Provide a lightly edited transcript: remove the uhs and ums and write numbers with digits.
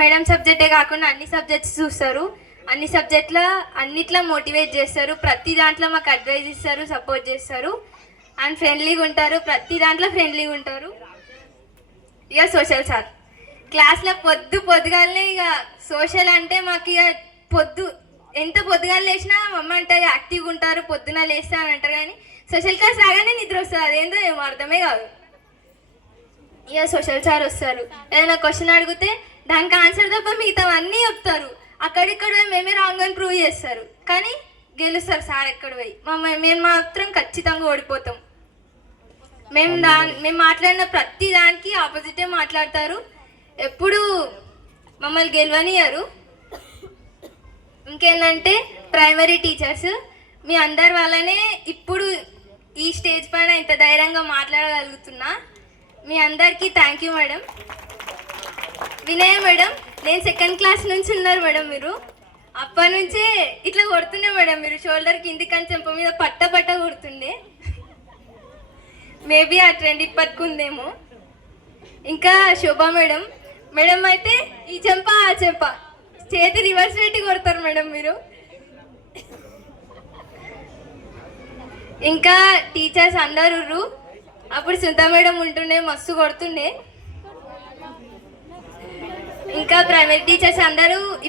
Madam సబ్జెక్టే కాకుండా అన్ని subjects చూస్తారు. అన్ని సబ్జెక్ట్లో అన్నిట్లో మోటివేట్ చేస్తారు. ప్రతి దాంట్లో మాకు అడ్వైజ్ ఇస్తారు, సపోర్ట్ చేస్తారు అండ్ ఫ్రెండ్లీగా ఉంటారు. ప్రతి దాంట్లో ఫ్రెండ్లీగా ఉంటారు. ఇక సోషల్ సార్ క్లాస్లో పొద్దుగాలనే ఇక సోషల్ అంటే మాకు ఇక ఎంత పొద్దుగాలు లేచినా మమ్మ అంటే యాక్టివ్గా ఉంటారు, పొద్దున లేస్తా అని అంటారు. కానీ సోషల్ క్లాస్ రాగానే నిద్ర వస్తుంది, అదేందో ఏమో అర్థమే కాదు. ఇక సోషల్ సార్ వస్తారు, ఏదైనా క్వశ్చన్ అడిగితే దానికి ఆన్సర్ తప్ప మిగతావన్నీ చెప్తారు. అక్కడిక్కడ మేమే రాంగ్ అని ప్రూవ్ చేస్తారు, కానీ గెలుస్తారు సార్ ఎక్కడ పోయి. మేము మాత్రం ఖచ్చితంగా ఓడిపోతాం. మేము మాట్లాడిన ప్రతి దానికి ఆపోజిటే మాట్లాడతారు, ఎప్పుడు మమ్మల్ని గెలవనియరు. ఇంకేంటంటే ప్రైమరీ టీచర్స్ మీ అందరి వల్లనే ఇప్పుడు ఈ స్టేజ్ పైన ఇంత ధైర్యంగా మాట్లాడగలుగుతున్నా. మీ అందరికీ థ్యాంక్ యూ మేడం. వినయ మేడం, నేను సెకండ్ క్లాస్ నుంచి ఉన్నారు మేడం. మీరు అప్పటి నుంచే ఇట్లా కొడుతుండే మేడం, మీరు షోల్డర్ కిందికని చెంప మీద పట్ట కొడుతుండే. మేబీ ఆ ట్రెండ్ ఇప్పటికుందేమో. ఇంకా శోభా మేడం అయితే ఈ చెంప ఆ చెంప చేతి రివర్స్ పెట్టి కొడతారు మేడం మీరు. ఇంకా టీచర్స్ అందరూ అప్పుడు సుంత మేడం ఉంటుండే, మస్తు కొడుతుండే. ఇంకా ప్రైవేట్ టీచర్స్ అందరూ